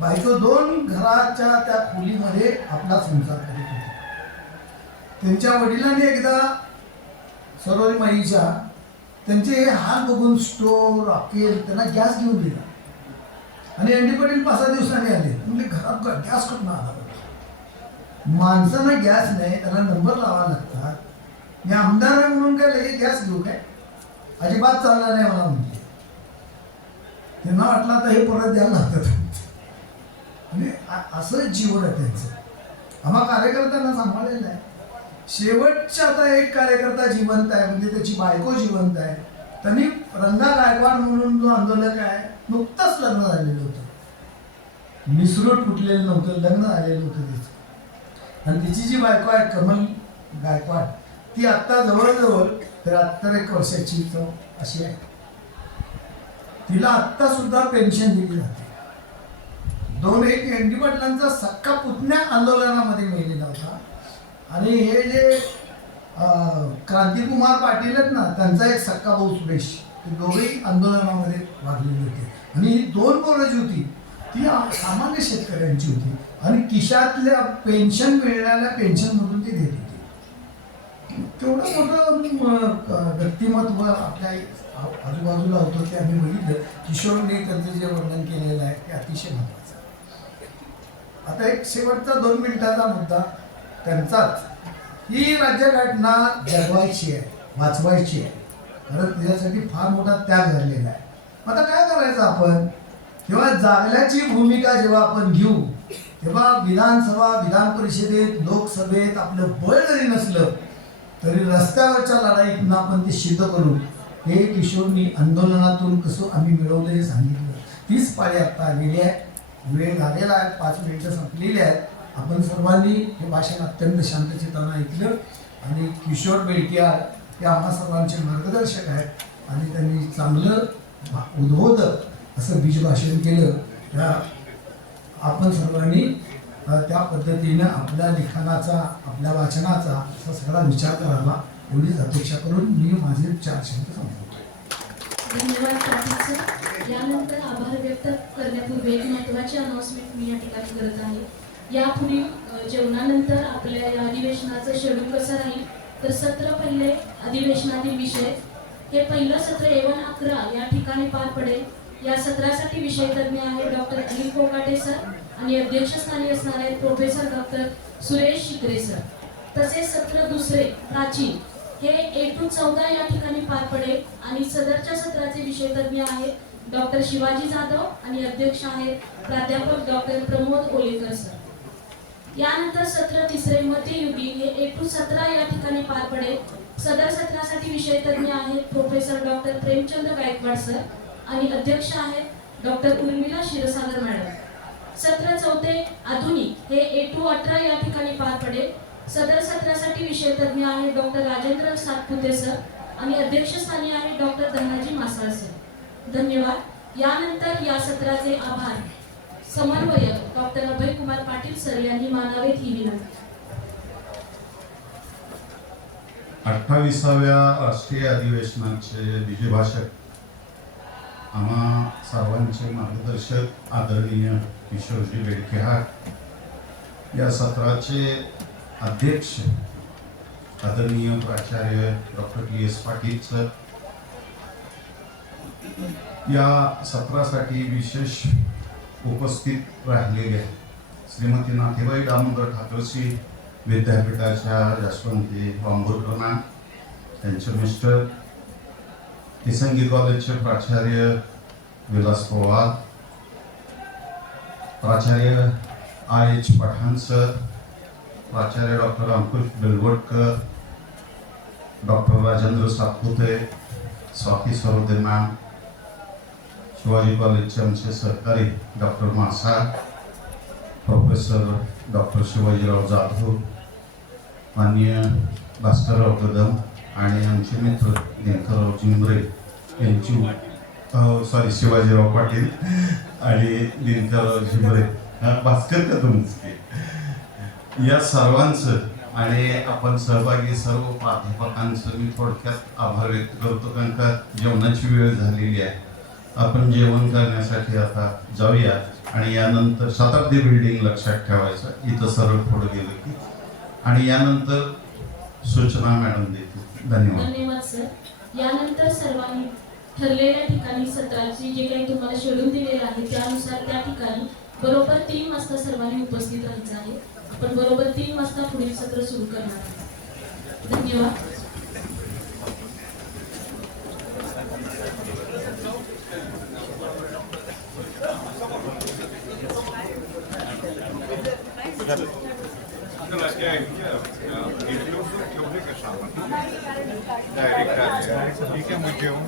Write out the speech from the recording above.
बायको 2 घराच्या त्या खोलीमध्ये आपला संसार करीत होती. त्यांच्या वडिलांनी एकदा सरोवरी माईच्या त्यांचे हाल बघून स्टोव रॉकेल त्यांना गॅस घेऊन दिला आणि एन डी पाटील 5-6 दिवसांनी आले. म्हणजे घरात गॅस कुठून आला? माणसांना गॅस नाही, त्याला नंबर लावा लागतात. मी आमदार आहे म्हणून काय लगेच गॅस घेऊ काय? अजिबात चालला नाही मला म्हणजे. त्यांना वाटलं आता हे परत द्यायला लागतं आणि असं जीवन आहे त्यांचं. आम्हा कार्यकर्त्यांना सांभाळलेलं आहे. शेवटचा आता एक कार्यकर्ता जिवंत आहे, म्हणजे त्याची बायको जिवंत आहे. त्यांनी रंगा गायकवाड म्हणून जो आंदोलक आहे, नुकतंच लग्न झालेलं होतं. मिसरूट फुटलेलं नव्हतं, लग्न झालेलं होतं तिचं. आणि तिची जी बायको आहे कमल गायकवाड, ती आत्ता जवळजवळ 73 वर्षाची अशी आहे. तिला आत्ता सुद्धा पेन्शन दिली जाते. 1 एन डी पाटलांचा सक्का पुतण्या आंदोलनामध्ये मेलेला होता आणि हे जे क्रांतिकुमार पाटील आहेत ना, त्यांचा एक सक्का भाऊ सुरेश, ते दोघेही आंदोलनामध्ये वाढलेले होते. आणि ही 2 पोरं जी होती ती सामान्य शेतकऱ्यांची होती आणि खिशातल्या पेन्शन मिळणाऱ्या पेन्शनमधून ते देत होते. तेवढं मोठं व्यक्तिमत्व आपल्या आजूबाजूला होतं ते आम्ही बघितलं. किशोरने त्यांचं जे वर्णन केलेलं आहे ते अतिशय महत्त्वाचं. आता एक शेवटचा 2 मिनिटाचा मुद्दा त्यांचाच. ही राज्यघटना जगवायची आहे, वाचवायची आहे. खरं तिच्यासाठी फार मोठा त्याग झालेला आहे. आता काय करायचं आपण? तेव्हा जागल्याची भूमिका जेव्हा आपण घेऊ, तेव्हा विधानसभा, विधान परिषदेत, लोकसभेत आपलं बळ जरी नसलं तरी रस्त्यावरच्या लढाईतून आपण ते सिद्ध करू. हे किशोरनी आंदोलनातून कसं आम्ही मिळवलं हे सांगितलं. 30 पाळी आत्ता आलेली आहे. वेळ झालेला आहे, 5 मिनिटं संपलेली आहेत. आपण सर्वांनी हे भाषण अत्यंत शांतचित्तानं ऐकलं आणि किशोर बेळकीयार हे आम्हा सर्वांचे मार्गदर्शक आहेत आणि त्यांनी चांगलं उद्बोधक असं बीज भाषण केलं. त्या आपण सर्वांनी त्या पद्धतीनं आपल्या लिखाणाचा, आपल्या वाचनाचा असा सगळा विचार करावा एवढीच अपेक्षा करून मी माझे 4 शब्द संपवतो. धन्यवाद पाटील सर. यानंतर आभार व्यक्त करण्यापूर्वी एक महत्त्वाची अनाउन्समेंट मी या ठिकाणी करत आहे. यापुढील जेवणानंतर आपल्या या अधिवेशनाचं शेड्यूल कसं राहील तर सत्र पहिले अधिवेशनातील विषय हे पहिलं सत्र A1 11 या ठिकाणी पार पडेल. या सत्रासाठी विषय तज्ञ आहे डॉक्टर अनिल कोकाटे सर आणि अध्यक्षस्थानी असणार आहेत प्रोफेसर डॉक्टर सुरेश शिकरे सर. तसेच सत्र दुसरे प्राचीन हे A to 14 या ठिकाणी पार पडेल आणि सदरच्या सत्राचे विषय तज्ञ आहेत डॉक्टर शिवाजी जाधव आणि अध्यक्ष आहेत प्राध्यापक डॉक्टर प्रमोद ओलेकर सर. यानंतर सत्र तिसरे मध्ययुगीन हे A to 17 या ठिकाणी पार पडेल. सदर सत्रासाठी विषय तज्ञ आहेत professor doctor Premchand Gaikwad sir आणि अध्यक्ष आहेत डॉक्टर उर्मिला क्षीरसागर मॅडम. सत्र चौथे आधुनिक हे A to 18 या ठिकाणी पार पडेल. सदर सत्रासाठी विषय तज्ञ आहेत डॉक्टर राजेंद्र सातपुते सर आणि अध्यक्षस्थानी आहे डॉक्टर धनाजी मासाळ सर. धन्यवाद. यानंतर या सत्राचे आभार समन्वयक डॉक्टर अभय कुमार पाटील सर यांनी मानावेत ही विनंती. 28व्या राष्ट्रीय अधिवेशनाचे विजयभाषक आम्हा सर्वांचे मार्गदर्शक आदरणीय किशोरजी बेळकीयार, या सत्राचे अध्यक्ष आदरणीय प्राचार्य डॉक्टर PS पाटील सर, या सत्रासाठी विशेष उपस्थित राहिलेले श्रीमती नाथेबाई दामोदर ठाकरसी विद्यापीठाच्या यशवंती बांबोरकर मॅम, त्यांचे मिस्टर, तिसंगी कॉलेजचे प्राचार्य विलास पवार, प्राचार्य IH पठाण सर, प्राचार्य doctor Ankush Belvatkar, doctor Rajendra Satpute, Swati Sarode ma'am, Shivaji कॉलेजचे आमचे सहकारी doctor Masal, professor doctor Shivajirao Jadhav, माननीय भास्करराव कदम आणि आमचे मित्र दिनकरराव जिंबरे यांची शिवाजीराव पाटील आणि दिनकरराव जिंबरे, भास्कर कदम, या सर्वांचं आणि आपण सहभागी सर्व प्राध्यापकांचं मी थोडक्यात आभार व्यक्त करतो, कारण का जेवणाची वेळ झालेली आहे. आपण जेवण करण्यासाठी आता जाऊया आणि यानंतर शताब्दी बिल्डिंग लक्षात ठेवायचं, इथं सरळ पुढे गेलं की, आणि यानंतर सूचना मॅडम देतील. धन्यवाद. धन्यवाद सर. यानंतर सर्वांनी ठरलेल्या ठिकाणी सत्राची जे काही तुम्हाला शेड्यूल दिलेलं आहे त्यानुसार त्या ठिकाणी बरोबर 3 वाजता सर्वांनी उपस्थित राहायचं आहे. आपण बरोबर 3 वाजता पुढील सत्र सुरू करणार आहोत. धन्यवाद. ठीक आहे मग जेवण